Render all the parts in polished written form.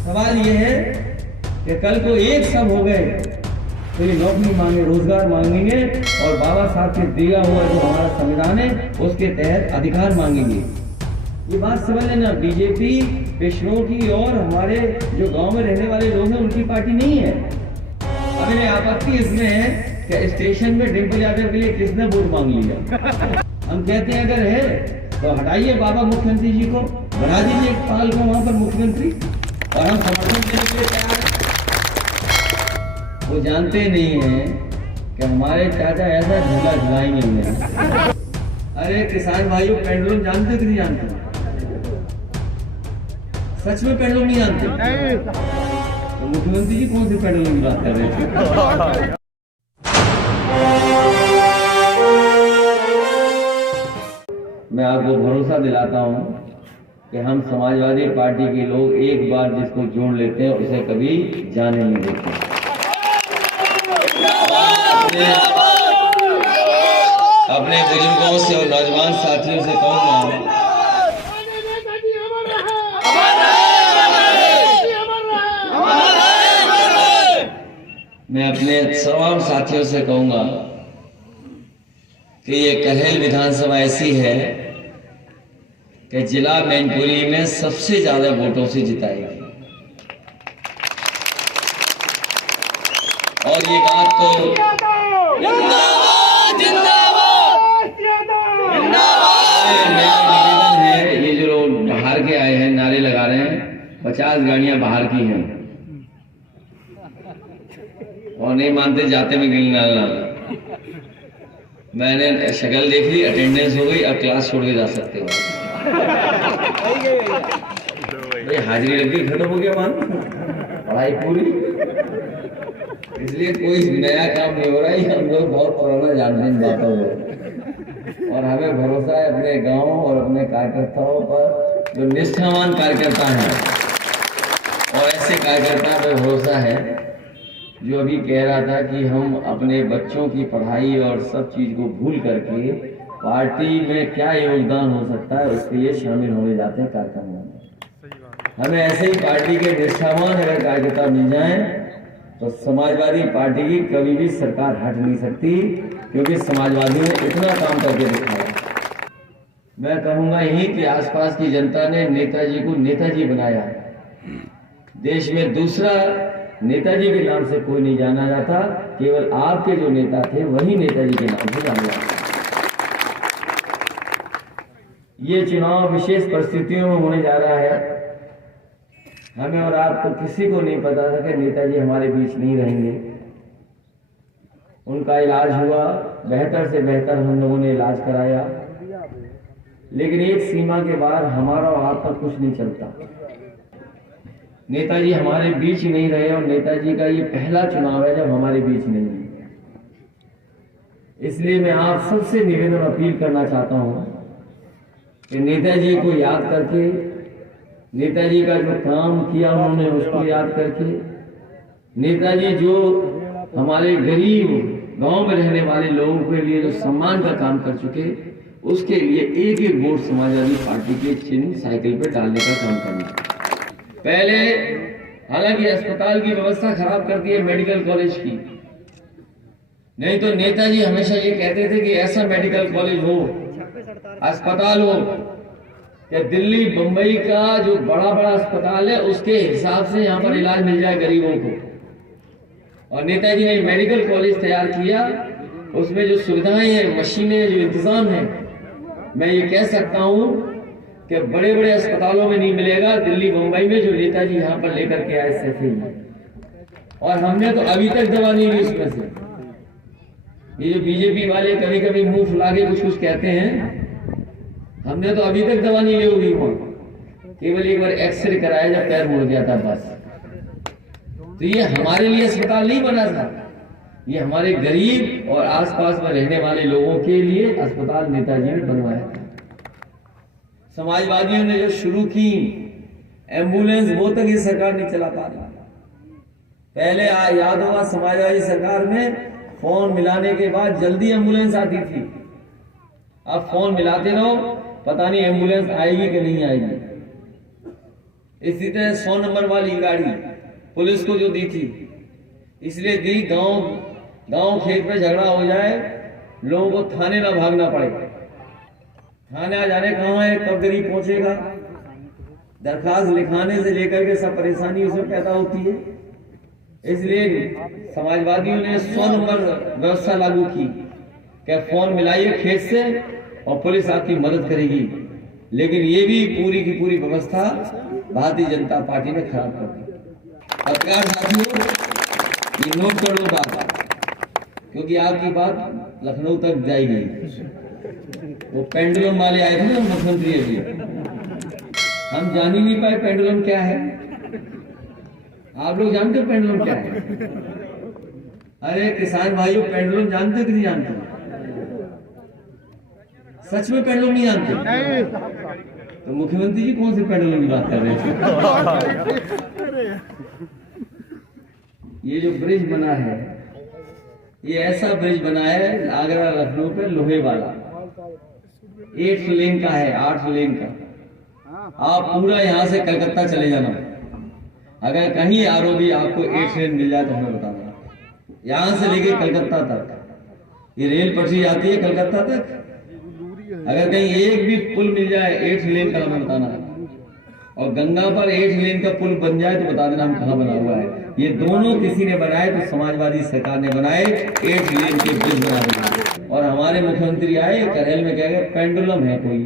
सवाल ये है कि कल को एक सब हो गए तो ये नौकरी मांगे, रोजगार मांगेंगे और बाबा साहब के दिया हुआ जो हमारा संविधान है उसके तहत अधिकार मांगेंगे। ये बात समझ लेना, बीजेपी पिछड़ों की और हमारे जो गांव में रहने वाले लोग हैं उनकी पार्टी नहीं है। अभी मैं आपत्ति इसमें है कि स्टेशन में डिम्पल यादव के लिए किसने वोट मांग लिया। हम कहते हैं अगर है तो हटाइए बाबा मुख्यमंत्री जी को, बना दीजिए एक पाल को वहां पर मुख्यमंत्री, और हम समर्थन देने के लिए तैयार हैं। वो जानते नहीं हैं कि हमारे चाचा ऐसा झूला झुलाएंगे उन्हें। अरे किसान भाइयों, पेंडुलम जानते कि नहीं जानते? सच में पेंडुलम नहीं जानते? तो मुख्यमंत्री जी कौन से पेंडुलम की बात कर रहे थे? मैं आपको भरोसा दिलाता हूं कि हम समाजवादी पार्टी के लोग एक बार जिसको जोड़ लेते हैं उसे कभी जाने नहीं देते। अपने बुजुर्गों से और नौजवान साथियों से कहूंगा, मैं अपने तमाम साथियों से कहूंगा कि ये करहेल विधानसभा ऐसी है कि जिला मैनपुरी में सबसे ज्यादा वोटों से जिताएगी। और ये बात तो निवेदन है, ये जो लोग बाहर के आए हैं नारे लगा रहे हैं, 50 गाड़ियां बाहर की हैं और नहीं मानते जाते में गिल डालना। मैंने शक्ल देख ली, अटेंडेंस हो गई, अब क्लास छोड़ के जा सकते हो। हाजिरी लग गई, खत्म हो गया, मान पढ़ाई पूरी। इसलिए कोई नया काम नहीं हो रहा है, हम लोग बहुत पुराना जानते हैं बातों में, और हमें भरोसा है अपने गांव और अपने कार्यकर्ताओं पर जो निष्ठावान कार्यकर्ता हैं, और ऐसे कार्यकर्ता पे भरोसा है जो अभी कह रहा था कि हम अपने बच्चों की पढ़ाई और सब चीज को भूल करके पार्टी में क्या योगदान हो सकता है उसके लिए शामिल होने जाते हैं कार्यक्रमों में। हमें ऐसे ही पार्टी के निष्ठावान अगर कार्यकर्ता मिल जाए तो समाजवादी पार्टी की कभी भी सरकार हट नहीं सकती, क्योंकि समाजवादियों ने इतना काम करके दिखाया। मैं कहूंगा यही कि आसपास की जनता ने नेताजी को नेताजी बनाया। देश में दूसरा नेताजी के नाम से कोई नहीं जाना जाता, केवल आपके जो नेता थे वही नेताजी के नाम से जाना जाता। ये चुनाव विशेष परिस्थितियों में होने जा रहा है। हमें और आपको किसी को नहीं पता था कि नेताजी हमारे बीच नहीं रहेंगे। उनका इलाज हुआ, बेहतर से बेहतर हम लोगों ने इलाज कराया, लेकिन एक सीमा के बाद हमारा और आपका कुछ नहीं चलता। नेताजी हमारे बीच नहीं रहे और नेताजी का ये पहला चुनाव है जब हमारे बीच नहीं है। इसलिए मैं आप सबसे निवेदन अपील करना चाहता हूं कि नेताजी को याद करके, नेताजी का जो काम किया उन्होंने उसको याद करके, नेताजी जो हमारे गरीब गांव में रहने वाले लोगों के लिए जो सम्मान का काम कर चुके, उसके लिए एक एक वोट समाजवादी पार्टी के चिन्ह साइकिल पे डालने का काम करना। पहले हालांकि अस्पताल की व्यवस्था खराब कर दी है मेडिकल कॉलेज की, नहीं तो नेताजी हमेशा ये कहते थे कि ऐसा मेडिकल कॉलेज हो, अस्पताल हो कि दिल्ली बंबई का जो बड़ा बड़ा अस्पताल है उसके हिसाब से यहाँ पर इलाज मिल जाए गरीबों को। और नेताजी ने मेडिकल कॉलेज तैयार किया, उसमें जो सुविधाएं हैं, मशीनें, जो इंतजाम है, मैं ये कह सकता हूँ कि बड़े बड़े अस्पतालों में नहीं मिलेगा दिल्ली मुंबई में जो नेताजी यहाँ पर लेकर के आए सफी। और हमने तो अभी तक दवा नहीं ली उसमें से। ये जो बीजेपी वाले कभी कभी मुंह फुला के कुछ कुछ कहते हैं, हमने तो अभी तक दवा नहीं ली होगी। वहां केवल एक बार एक्सरे कराया जब पैर मुड़ गया था बस। तो ये हमारे लिए अस्पताल नहीं बना था, ये हमारे गरीब और आसपास में रहने वाले लोगों के लिए अस्पताल नेताजी ने बनवाया था। समाजवादियों ने जो शुरू की एम्बुलेंस, वो तक ये सरकार नहीं चला पा रही। पहले याद होगा समाजवादी सरकार में फोन मिलाने के बाद जल्दी एम्बुलेंस आती थी। अब फोन मिलाते रहो, पता नहीं एम्बुलेंस आएगी कि नहीं आएगी। इसी तरह 100 नंबर वाली गाड़ी पुलिस को जो दी थी, इसलिए दी गांव खेत में झगड़ा हो जाए, लोगों को थाने ना भागना पड़े। थाने आ जाने कहाँ है, कब गरीब पहुंचेगा, दरखास्त लिखाने से लेकर के सब परेशानी उसमें पैदा होती है। इसलिए समाजवादियों ने 100 नंबर व्यवस्था लागू की कि फोन मिलाइए खेत से और पुलिस आपकी मदद करेगी। लेकिन ये भी पूरी की पूरी व्यवस्था भारतीय जनता पार्टी ने खराब कर दी। पत्रकार साथियों, ये नोट कर लो बात, क्योंकि आपकी बात लखनऊ तक जाएगी। वो पेंडुलम वाले आए थे ना मुख्यमंत्री अभी, हम जान ही नहीं पाए पेंडुलम क्या है। आप लोग जानते हो पेंडुलम क्या है? अरे किसान भाइयों, पेंडुलम जानते हो कि नहीं जानते? सच में पेंडुलम नहीं जानते? तो मुख्यमंत्री जी कौन से पेंडुलम की बात कर रहे थे? ये जो ब्रिज बना है, ये ऐसा ब्रिज बना है आगरा लखनऊ पे, लोहे वाला, 8 लेन का है, 8 लेन का। आप पूरा यहाँ से कलकत्ता चले जाना, अगर कहीं आरओबी आपको 8 लेन मिल जाए तो हमें बताना। यहाँ से लेके कलकत्ता तक ये रेल पटरी आती है कलकत्ता तक, अगर कहीं एक भी पुल मिल जाए 8 लेन का, हमें बताना। और गंगा पर 8 लेन का पुल बन जाए तो बता देना हम कहाँ बना हुआ है। ये दोनों किसी ने बनाए तो समाजवादी सरकार ने बनाए, 8 लेन के ब्रिज बना दिए। और हमारे मुख्यमंत्री आए करेल में कह गए पेंडुलम है कोई।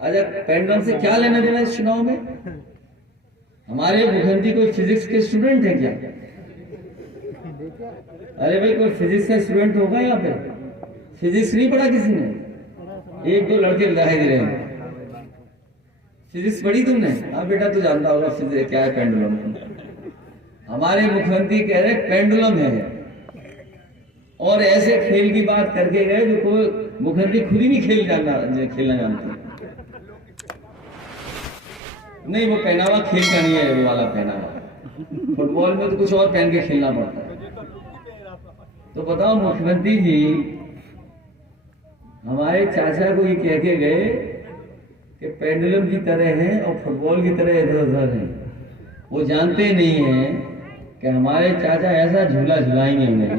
अच्छा, पेंडुलम से क्या लेना देना इस चुनाव में? हमारे मुख्यमंत्री कोई फिजिक्स के स्टूडेंट है क्या? अरे भाई, कोई फिजिक्स का स्टूडेंट होगा यहाँ पे? फिजिक्स नहीं पढ़ा किसी ने? 1-2 लड़के दिखाई दे रहे हैं। फिजिक्स पढ़ी तुमने? हाँ बेटा, तू जानता होगा फिजिक्स क्या है, पेंडुलम। हमारे मुख्यमंत्री कह रहे पेंडुलम है, और ऐसे खेल की बात करके गए जो कोई मुख्यमंत्री खुद ही नहीं खेलना जानते। नहीं, वो पहनावा खेल का नहीं है, वो वाला पहनावा। फुटबॉल में तो कुछ और पहन के खेलना पड़ता है। तो बताओ मुख्यमंत्री जी हमारे चाचा को ये कह के गए कि पेंडुलम की तरह हैं और फुटबॉल की तरह इधर उधर हैं। वो जानते नहीं हैं कि हमारे चाचा ऐसा झूला झुलाएंगे उन्हें।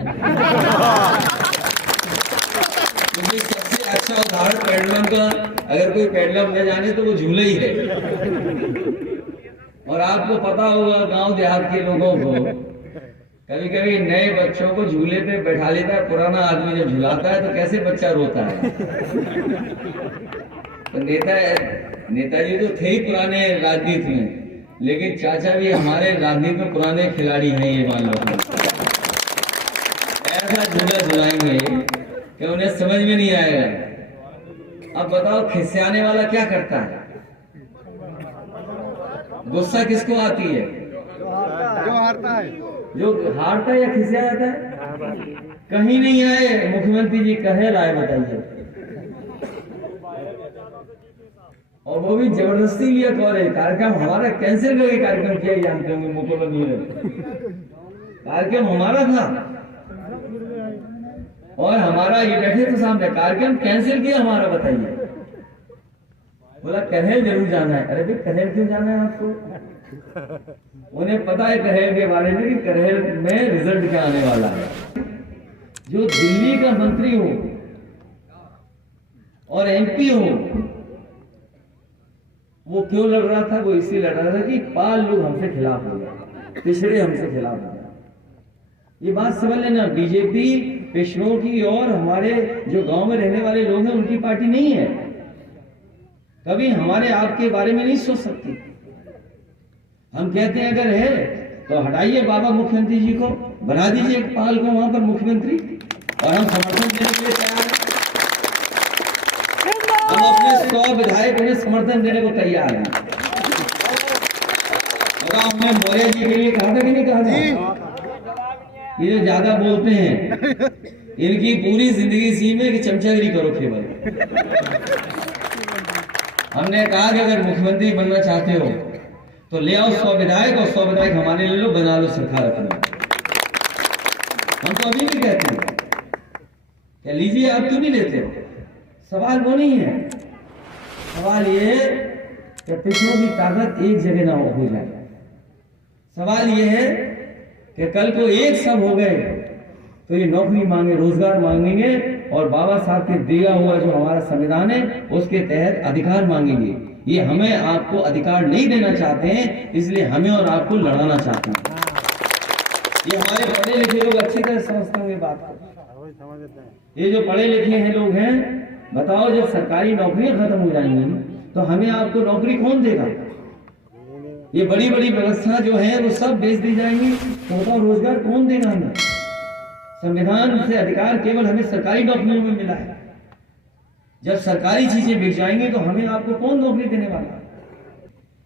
क्योंकि सबसे अच्छा उदाहरण पेंडुलम का, अगर कोई पेंडुलम न जाने तो वो झूला ही है। और आपको पता होगा गांव देहात के लोगों को कभी कभी नए बच्चों को झूले पे बैठा लेता है पुराना आदमी, जब झुलाता है तो कैसे बच्चा रोता है। तो नेताजी तो थे ही पुराने राजनीति में, लेकिन चाचा भी हमारे राजनीति में पुराने खिलाड़ी हैं, ये मान लो। ऐसा झूला झुलाएंगे कि उन्हें समझ में नहीं आएगा। अब बताओ खिसियाने वाला क्या करता है? गुस्सा किसको आती है? जो हारता है। जो हारता है या खिसिया जाता है? कहीं नहीं आए मुख्यमंत्री जी, कहे लाए बताइए। और वो भी जबरदस्ती लिया कौन कार्यक्रम हमारा कैंसिल करके कार्यक्रम किया, जानते होंगे मुकुल नहीं कार्यक्रम हमारा था, और हमारा ये बैठे थे सामने, कार्यक्रम कैंसिल किया हमारा, बताइए। बोला करहेल जरूर जाना है। अरे भाई, करहेल क्यों जाना है आपको? उन्हें पता है करहेल के बारे में कि करहेल में रिजल्ट क्या आने वाला है। जो दिल्ली का मंत्री हो और एमपी हो, वो क्यों लड़ रहा था? वो इसलिए लड़ रहा था कि पाल लोग हमसे खिलाफ हो गए, पिछड़े हमसे खिलाफ हो गए। ये बात समझ लेना, बीजेपी पिछड़ों की और हमारे जो गांव में रहने वाले लोग हैं उनकी पार्टी नहीं है। कभी हमारे आपके बारे में नहीं सोच सकती। हम कहते हैं अगर है तो हटाइए बाबा मुख्यमंत्री जी को, बना दीजिए एक पाल को वहां पर मुख्यमंत्री, और हम समर्थन देने के लिए तैयार हैं। हम अपने 100 विधायक उन्हें समर्थन देने को तैयार हैं। हमने मौर्य जी के लिए कहा था कि नहीं कहा था? ये जो ज्यादा बोलते हैं, इनकी पूरी जिंदगी इसी में कि चमचागिरी करो केवल। हमने कहा कि अगर मुख्यमंत्री बनना चाहते हो तो ले आओ 100 विधायक, और 100 विधायक हमारे ले लो, बना लो सरकार अपनी। हम तो अभी भी कहते हैं क्या लीजिए, आप क्यों नहीं लेते हो? सवाल वो नहीं है, सवाल ये कि पिछड़ों की ताकत एक जगह ना हो जाए। सवाल यह है कि कल को एक सब हो गए तो ये नौकरी मांगे, रोजगार मांगेंगे और बाबा साहब के दिया हुआ जो हमारा संविधान है उसके तहत अधिकार मांगेंगे। ये हमें आपको अधिकार नहीं देना चाहते हैं, इसलिए हमें और आपको लड़ाना चाहते हैं। ये हमारे पढ़े लिखे लोग अच्छी तरह समझते होंगे बात को। ये जो पढ़े लिखे हैं लोग हैं, बताओ जब सरकारी नौकरियां खत्म हो जाएंगी तो हमें आपको नौकरी कौन देगा? ये बड़ी बड़ी व्यवस्था जो है वो सब बेच दी जाएंगी तो बताओ रोजगार कौन देगा हमें? संविधान से अधिकार केवल हमें सरकारी नौकरियों में मिला है। जब सरकारी चीजें बिक जाएंगी तो हमें आपको कौन नौकरी देने वाला?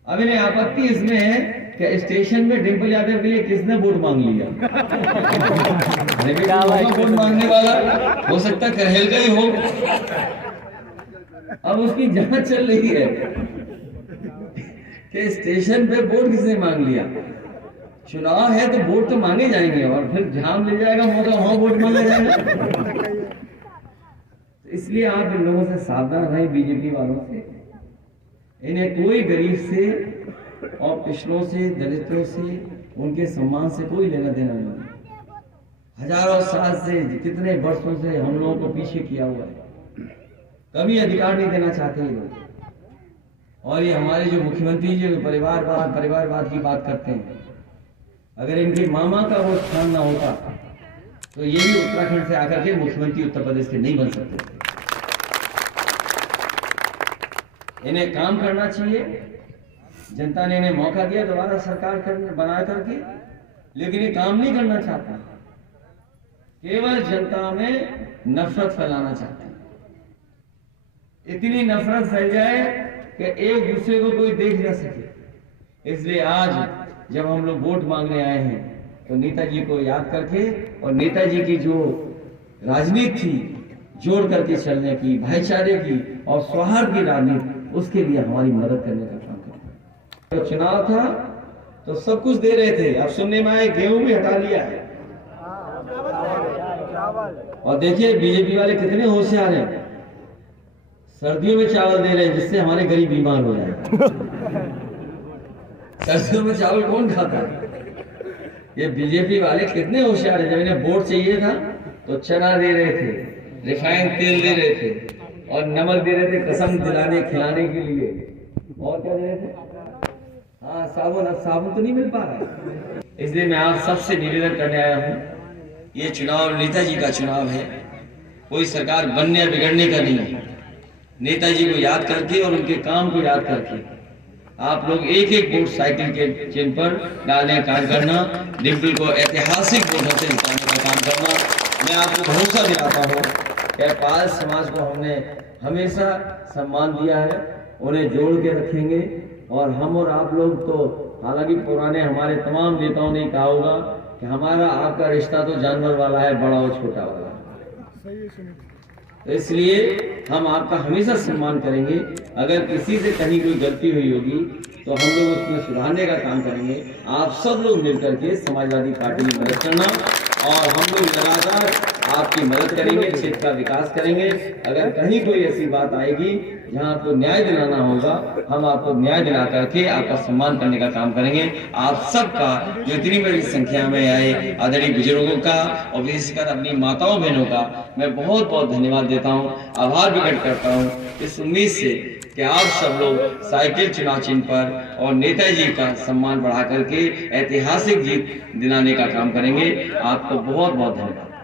अब इन्हें आपत्ति इसमें है कि स्टेशन में डिम्पल यादव के लिए किसने वोट मांग लिया? वोट मांगने वाला हो सकता करहेल का ही हो। अब उसकी जांच चल रही है कि स्टेशन पे वोट किसने मांग लिया। चुनाव है तो वोट तो मांगे जाएंगे और फिर जहां मिल जाएगा मौका वहां वोट मांगे जाएंगे। इसलिए आप इन लोगों से सावधान रहें, बीजेपी वालों से। इन्हें कोई गरीब से और पिछड़ों से, दलितों से, उनके सम्मान से कोई लेना देना नहीं। हजारों साल से, कितने वर्षों से हम लोगों को पीछे किया हुआ है, कभी अधिकार नहीं देना चाहते ये लोग। और ये हमारे जो मुख्यमंत्री जी परिवारवाद की बात करते हैं, अगर इनके मामा का वो स्थान ना होता तो ये भी उत्तराखंड से आकर के मुख्यमंत्री उत्तर प्रदेश के नहीं बन सकते। इन्हें काम करना चाहिए। जनता ने इन्हें मौका दिया दोबारा सरकार बना करके, लेकिन ये काम नहीं करना चाहता, केवल जनता में नफरत फैलाना चाहते हैं। इतनी नफरत फैल जाए कि एक दूसरे को कोई देख न सके। इसलिए आज जब हम लोग वोट मांगने आए हैं तो नेताजी को याद करके और नेताजी की जो राजनीति थी जोड़ करके चलने की, भाईचारे की और सौहार्द की राजनीति, उसके लिए हमारी मदद करने का काम करते हैं। तो चुनाव था तो सब कुछ दे रहे थे, अब सुनने में आए गेहूं भी हटा लिया है। और देखिए बीजेपी वाले कितने होशियार हैं, सर्दियों में चावल दे रहे हैं जिससे हमारे गरीब बीमार हो जाए। सर्दियों में चावल कौन खाता है? ये बीजेपी वाले कितने होशियार हैं। जब इन्हें वोट चाहिए था तो चना दे रहे थे, रिफाइंड तेल दे रहे थे और नमक दे रहे थे कसम दिलाने खिलाने के लिए। और क्या दे रहे थे? हाँ साबुन। अब साबुन तो नहीं मिल पा रहा है। इसलिए मैं आप सबसे निवेदन करने आया हूँ, ये चुनाव नेताजी का चुनाव है, कोई सरकार बनने या बिगड़ने का नहीं है। नेताजी को याद करके और उनके काम को याद करके आप लोग एक एक वोट साइकिल के चिन्ह पर डालने का काम करना, डिम्पल को ऐतिहासिक वोटों से जिताने का काम करना। मैं आपको भरोसा दिलाता हूँ कि पाल समाज को हमने हमेशा सम्मान दिया है, उन्हें जोड़ के रखेंगे। और हम और आप लोग तो, हालांकि पुराने हमारे तमाम नेताओं ने कहा होगा कि हमारा आपका रिश्ता तो जानवर वाला है, बड़ा और छोटा वाला। तो इसलिए हम आपका हमेशा सम्मान करेंगे। अगर किसी से कहीं कोई गलती हुई होगी तो हम लोग उसमें सुधारने का काम करेंगे। आप सब लोग मिलकर के समाजवादी पार्टी की मदद करना और हम लोग लगातार आपकी मदद करेंगे, क्षेत्र का विकास करेंगे। अगर कहीं कोई ऐसी बात आएगी जहां आपको न्याय दिलाना होगा, हम आपको न्याय दिला करके आपका सम्मान करने का काम करेंगे। आप सबका जो इतनी बड़ी संख्या में आए आदरणीय बुजुर्गों का और विशेषकर अपनी माताओं बहनों का मैं बहुत बहुत धन्यवाद देता हूं, आभार प्रकट करता हूं, इस उम्मीद से कि आप सब लोग साइकिल चुनाव चिन्ह पर और नेताजी का सम्मान बढ़ा करके ऐतिहासिक जीत दिलाने का काम करेंगे। आपको बहुत बहुत धन्यवाद।